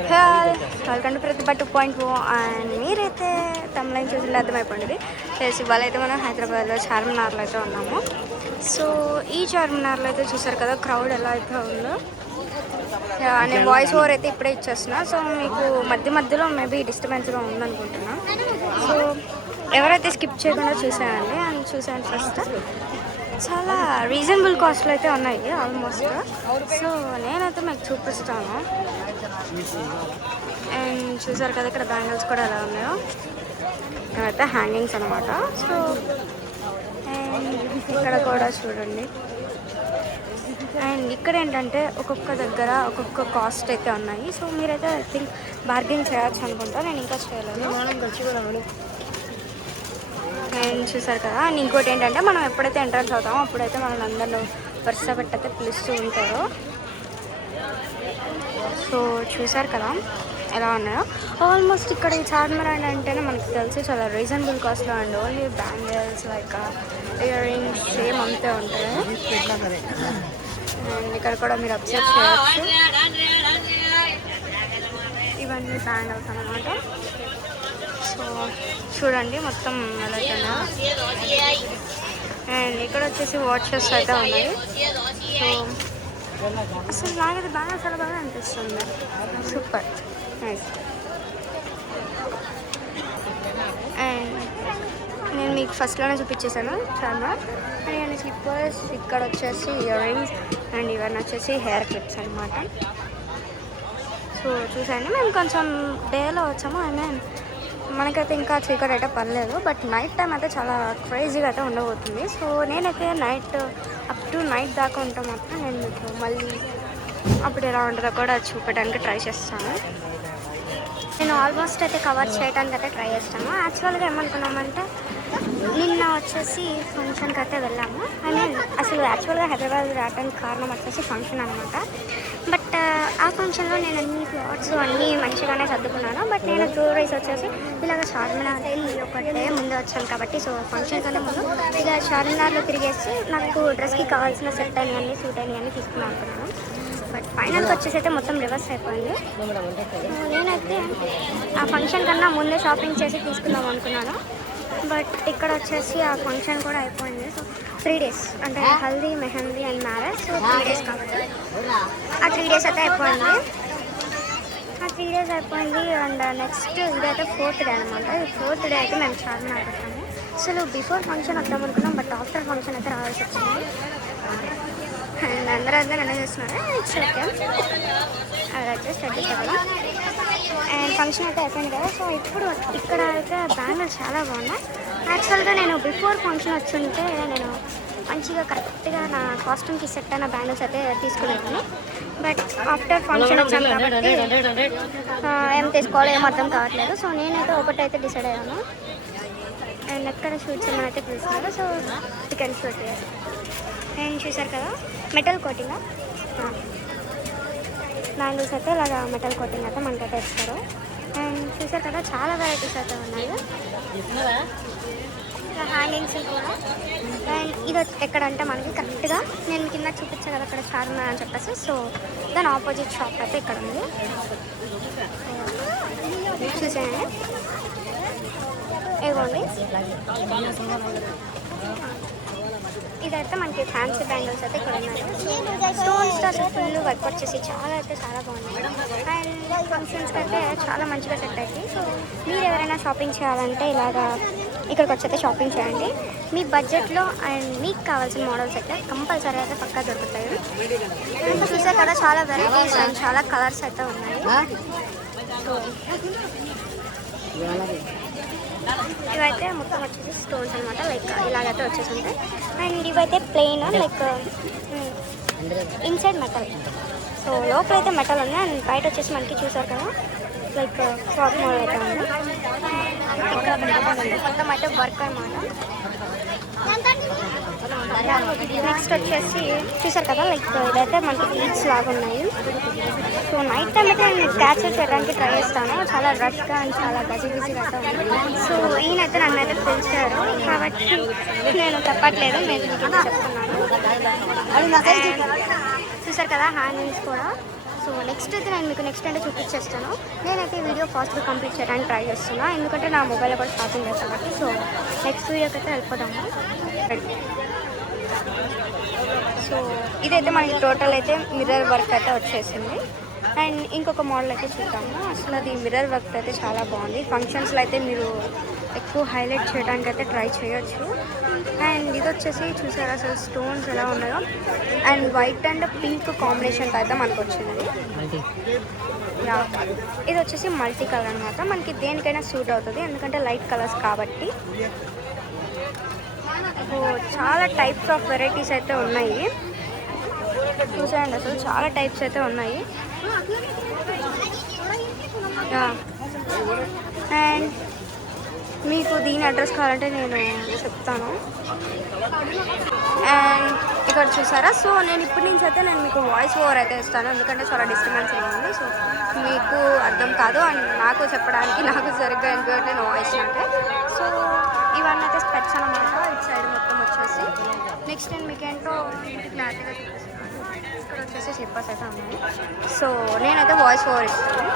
Welcome to Pratibha 2.0 and మీరైతే తమిళ చూసి అర్థమైపోయింది. తెలిసి ఇవాళ అయితే మనం హైదరాబాద్లో చార్మినార్లో అయితే ఉన్నాము. సో ఈ చార్మినార్లో అయితే చూసారు కదా క్రౌడ్ ఎలా అయితే ఉందో. నేను వాయిస్ ఓవర్ అయితే ఇప్పుడే ఇచ్చేస్తున్నా. సో మీకు మధ్యలో మేబీ డిస్టర్బెన్స్గా ఉందనుకుంటున్నా. సో ఎవరైతే స్కిప్ చేయకుండా చూసానండి అండ్ చూసాను ఫస్ట్ చాలా రీజనబుల్ కాస్ట్లో అయితే ఉన్నాయి ఆల్మోస్ట్. సో నేనైతే మీకు చూపిస్తాను. అండ్ చూసారు కదా ఇక్కడ బ్యాంగిల్స్ కూడా ఎలా ఉన్నాయో, ఇవైతే హ్యాంగింగ్స్ అనమాట. సో అండ్ ఇక్కడ కూడా చూడండి. అండ్ ఇక్కడ ఏంటంటే ఒక్కొక్క దగ్గర ఒక్కొక్క కాస్ట్ అయితే ఉన్నాయి. సో మీరైతే ఐ థింక్ బార్గెన్ చేయొచ్చు అనుకుంటా, నేను ఇంకా చేయలేదు. అండ్ చూసారు కదా. అండ్ ఇంకోటి ఏంటంటే మనం ఎప్పుడైతే ఎంట్రన్స్ అవుతామో అప్పుడైతే మనం అందరిలో వరుస పెట్టయితే పిలుస్తూ ఉంటారు. సో చూసారు కదా ఎలా ఉన్నాయో. ఆల్మోస్ట్ ఇక్కడ ఈ చార్మినార్ అంటేనే మనకు తెలిసి చాలా రీజనబుల్ కాస్ట్లో and only bangles like ear rings same అంతే ఉంటాయి. అండ్ ఇక్కడ కూడా మీరు అబ్జర్వ్ చేయొచ్చు, ఇవన్నీ బ్యాంగిల్స్ అన్నమాట. సో చూడండి మొత్తం అలాగేనా. అండ్ ఇక్కడ వచ్చేసి వాచెస్ అయితే ఉన్నాయి. సో అసలు నాకైతే బాగా చాలా బాగా అనిపిస్తుంది. Super nice. అండ్ నేను మీకు ఫస్ట్లోనే చూపించేసాను చార్మినార్. అండ్ స్లిప్పర్స్, ఇక్కడ వచ్చేసి ఇయర్ రింగ్స్ అండ్ ఇవన్నీ వచ్చేసి హెయిర్ క్లిప్స్ అనమాట. సో చూసాండి మేము కొంచెం డేలో వచ్చాము. ఐ మీన్ మనకైతే ఇంకా చీకటి అయితే పర్లేదు, బట్ నైట్ టైం అయితే చాలా క్రేజీగా అయితే ఉండబోతుంది. సో నేనైతే నైట్ అప్ టు నైట్ దాకా ఉంటాం మాత్రం నేను మీకు మళ్ళీ అప్పుడు ఎలా ఉంటుందో కూడా చూపించడానికి ట్రై చేస్తాను. నేను ఆల్మోస్ట్ అయితే కవర్ చేయడానికి అయితే ట్రై చేస్తాను. యాక్చువల్గా ఏమనుకున్నామంటే నిన్న వచ్చేసి ఫంక్షన్కి అయితే వెళ్ళాము. ఐ మీన్ అసలు యాక్చువల్గా హైదరాబాద్ రావడానికి కారణం వచ్చేసి ఫంక్షన్ అనమాట. బట్ ఆ ఫంక్షన్లో నేను అన్ని క్లాత్స్ అన్నీ మంచిగానే సర్దుకున్నాను. బట్ నేను టూరిస్ట్ వచ్చేసి ఇలాగ చార్మినార్కి ఒకటే ముందే వచ్చాను కాబట్టి సో ఫంక్షన్ కన్నా ముందు ఇక చార్మినార్లో తిరిగేసి నాకు డ్రెస్కి కావాల్సిన సెట్ అన్నీ సూట్ అన్నీ తీసుకున్నాను అనుకున్నాను. బట్ ఫైనల్కి వచ్చేసి అయితే మొత్తం రివర్స్ అయిపోయింది. నేనైతే ఆ ఫంక్షన్ కన్నా ముందే షాపింగ్ చేసి తీసుకుందాం అనుకున్నాను. బట్ ఇక్కడ వచ్చేసి ఆ ఫంక్షన్ కూడా అయిపోయింది. సో 3 days అంటే haldi, mehndi and marriage. So 3 days కాబట్టి ఆ 3 days అయితే అయిపోయింది. ఆ 3 days అయిపోయింది. అండ్ నెక్స్ట్ ఇదైతే 4th డే అనమాట. ఈ 4th డే అయితే మేము చార్మినార్ వచ్చాము. అసలు బిఫోర్ ఫంక్షన్ వద్దాం అనుకున్నాం, బట్ ఆఫ్టర్ ఫంక్షన్ అయితే రావాల్సి వచ్చింది. అండ్ అందరూ నన్ను చేస్తున్నారు. ఇట్స్ ఓకే, అది అడ్జస్ట్ అయ్యేది. అండ్ ఫంక్షన్ అయితే అయిపోయింది కదా. సో ఇప్పుడు ఇక్కడ అయితే బ్యాంగిల్స్ చాలా బాగున్నాయి. యాక్చువల్గా నేను బిఫోర్ ఫంక్షన్ వచ్చుంటే నేను మంచిగా కరెక్ట్గా నా కాస్ట్యూమ్కి సెట్ అయిన బ్యాంగిల్స్ అయితే తీసుకునేదాన్ని. బట్ ఆఫ్టర్ ఫంక్షన్ వచ్చాను కాబట్టి ఏం తీసుకోవాలో ఏం అర్థం కావట్లేదు. సో నేనైతే ఒకటైతే డిసైడ్ అయ్యాను. అండ్ ఎక్కడ షూట్ చేయమని అయితే పిలుస్తున్నారు. సో చికెన్ షూట్ అండ్ చూసారు కదా మెటల్ కోటింగ్ బ్యాంగిల్స్ అయితే ఇలాగా మెటల్ కోటింగ్ అయితే మనకైతే ఇస్తారు. అండ్ చూసారు కదా చాలా వెరైటీస్ అయితే ఉన్నాయి. హ్యాంగింగ్స్ కూడా. అండ్ ఇది ఎక్కడంటే మనకి కరెక్ట్గా నేను కింద చూపించాను కదా అక్కడ చార్మినార్ అని చెప్పేసి. సో దాని ఆపోజిట్ షాప్ అయితే ఇక్కడ ఉంది. చూసేయండి, ఇదిగోండి. ఇదైతే మనకి ఫ్యాన్సీ బ్యాంగిల్స్ అయితే ఇక్కడ ఉన్నాయి. స్టోన్స్ అసలు ఫుల్ వర్క్ వచ్చేసి చాలా అయితే చాలా బాగున్నాయి. అండ్ ఫంక్షన్స్కి అయితే చాలా మంచిగా సెట్ అవుతాయి. సో మీరు ఎవరైనా షాపింగ్ చేయాలంటే ఇలాగా ఇక్కడికి వచ్చి అయితే షాపింగ్ చేయండి. మీ బడ్జెట్లో అండ్ మీకు కావాల్సిన మోడల్స్ అయితే కంపల్సరీ అయితే పక్కా దొరుకుతాయి. అండ్ చూసే కదా చాలా వెరైటీస్ అండ్ చాలా కలర్స్ అయితే ఉన్నాయి. సో ఇవైతే మొత్తం వచ్చేసి స్టోన్స్ అనమాట, లైక్ ఇలాగైతే వచ్చేసి ఉంటాయి. అండ్ ఇవైతే plain like inside metal. So లోపల అయితే మెటల్ ఉంది అండ్ బయట వచ్చేసి మనకి చూసారు కదా లైక్ క్లాత్ మోడల్ అయితే ఉంది. ఇక్కడ మొత్తం అయితే వర్క్ అనమాట. నెక్స్ట్ వచ్చేసి చూసారు కదా లైక్ ఇదైతే మనకి బీచ్ లాగా ఉన్నాయి. సో నైట్ టైం అయితే నేను క్యాప్చర్ చేయడానికి ట్రై చేస్తాను. చాలా రష్గా అండ్ చాలా గజిబిజిగా అయితే ఉంది. సో ఈయనైతే నన్ను అయితే పిలిచారు కాబట్టి నేను చెప్పట్లేదు, నేను చెప్తున్నాను. చూసారు కదా హ్యాంగింగ్స్ కూడా సో నెక్స్ట్ అయితే నేను మీకు నెక్స్ట్ అంటే చూపించేస్తాను. నేనైతే వీడియో ఫాస్ట్గా కంప్లీట్ చేయడానికి ట్రై చేస్తున్నాను, ఎందుకంటే నా మొబైల్ కూడా షాపింగ్ చేస్తాను కాబట్టి. సో నెక్స్ట్ వీడియోకి అయితే వెళ్ళిపోదాము. సో ఇదైతే మనకి టోటల్ అయితే మిర్రర్ వర్క్ అయితే వచ్చేసింది. అండ్ ఇంకొక మోడల్ అయితే చూద్దాము. అసలు అది మిర్రర్ వర్క్ అయితే చాలా బాగుంది. ఫంక్షన్స్లో అయితే మీరు ఎక్కువ హైలైట్ చేయడానికి అయితే ట్రై చేయొచ్చు. అండ్ ఇది వచ్చేసి చూసారా అసలు స్టోన్స్ ఎలా ఉన్నాయో. అండ్ వైట్ అండ్ పింక్ కాంబినేషన్తో అయితే మనకు వచ్చింది. ఇది వచ్చేసి మల్టీ కలర్ అనమాట. మనకి దేనికైనా సూట్ అవుతుంది, ఎందుకంటే లైట్ కలర్స్ కాబట్టి. సో చాలా టైప్స్ ఆఫ్ వెరైటీస్ అయితే ఉన్నాయి. చూసారండి అసలు చాలా టైప్స్ అయితే ఉన్నాయి. అండ్ మీకు దీని అడ్రస్ కావాలంటే నేను చెప్తాను. అండ్ ఇక్కడ చూసారా. సో నేను ఇప్పటి నుంచి అయితే నేను మీకు వాయిస్ ఓవర్ అయితే ఇస్తాను, ఎందుకంటే చాలా డిస్టర్బెన్స్గా ఉంది. సో మీకు అర్థం కాదు అండ్ నాకు చెప్పడానికి నాకు సరిగ్గా ఎందుకంటే వాయిస్ అంటే. సో ఇవన్నీ అయితే స్పెట్స్ అనమాట. ఇటు సైడ్ మొత్తం వచ్చేసి నెక్స్ట్ నేను మీకు ఏంటో క్లారిటీగా చూపిస్తాను. ఇక్కడ వచ్చేసి స్లిప్పర్స్ అయితే ఉన్నాయి. సో నేనైతే వాయిస్ ఓవర్ ఇస్తాను.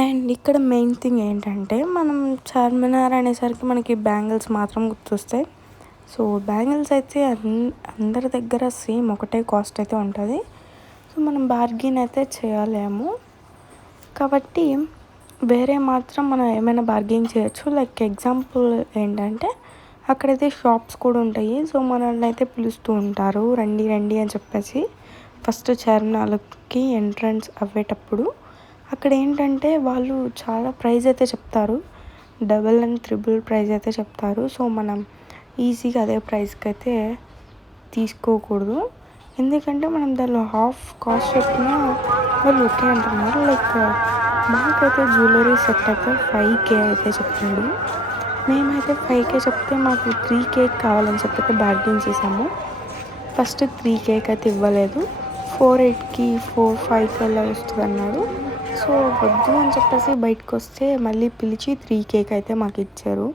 అండ్ ఇక్కడ మెయిన్ థింగ్ ఏంటంటే మనం చార్మినార్ అనేసరికి మనకి బ్యాంగిల్స్ మాత్రం గుర్తొస్తాయి. సో బ్యాంగిల్స్ అయితే అందరి దగ్గర సేమ్ ఒకటే కాస్ట్ అయితే ఉంటుంది. సో మనం బార్గెన్ అయితే చేయలేము కాబట్టి వేరే మాత్రం మనం ఏమైనా బార్గెన్ చేయొచ్చు. లైక్ ఎగ్జాంపుల్ ఏంటంటే అక్కడైతే షాప్స్ కూడా ఉంటాయి. సో మనల్ని అయితే పిలుస్తూ ఉంటారు, రండి రండి అని చెప్పేసి. ఫస్ట్ చార్మినార్కి ఎంట్రన్స్ అవ్వేటప్పుడు అక్కడ ఏంటంటే వాళ్ళు చాలా ప్రైస్ అయితే చెప్తారు, డబుల్ అండ్ ట్రిపుల్ ప్రైస్ అయితే చెప్తారు. సో మనం ఈజీగా అదే ప్రైస్కి అయితే తీసుకోకూడదు, ఎందుకంటే మనం దానిలో హాఫ్ కాస్ట్ చెప్పినా వాళ్ళు ఓకే అంటున్నారు. లైక్ మాకైతే జ్యువెలరీ సెట్ అయితే 5K అయితే చెప్పాడు. మేమైతే 5K చెప్తే మాకు 3K కావాలని చెప్పి బార్గెన్ చేసాము. ఫస్ట్ 3K అయితే ఇవ్వలేదు, 4.8కి 4.5 అలా వస్తుంది అన్నాడు. సో వద్దు అని చెప్పేసి బయటకు వస్తే మళ్ళీ పిలిచి 3K అయితే మాకు ఇచ్చారు.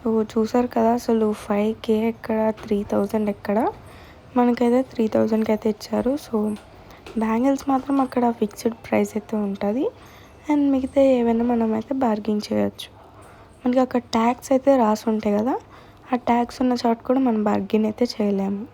సో చూసారు కదా అసలు 5K ఎక్కడ 3,000 ఎక్కడ, మనకైతే 3,000కి అయితే ఇచ్చారు. సో బ్యాంగిల్స్ మాత్రం అక్కడ ఫిక్స్డ్ ప్రైస్ అయితే ఉంటుంది. అండ్ మిగతా ఏమైనా మనం అయితే బార్గెన్ చేయొచ్చు. మనకి అక్కడ ట్యాక్స్ అయితే రాసి ఉంటాయి కదా, ఆ ట్యాక్స్ ఉన్న చోట కూడా మనం బార్గెన్ అయితే చేయలేము.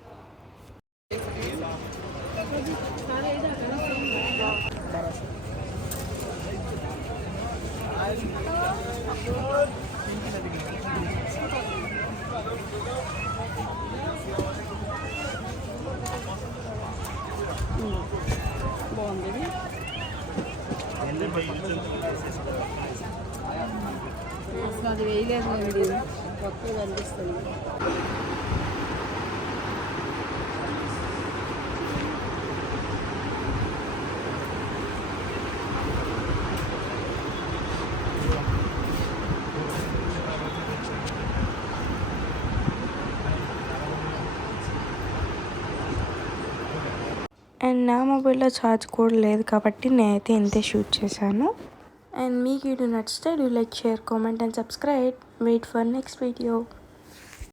అది వేయలేదు, కొత్తగా కనిపిస్తుంది. అండ్ నా మొబైల్లో ఛార్జ్ కూడా లేదు కాబట్టి నేనైతే ఇంతే షూట్ చేశాను. And మీకు వీడియో నచ్చితే do like, share, comment and subscribe. Wait for next video.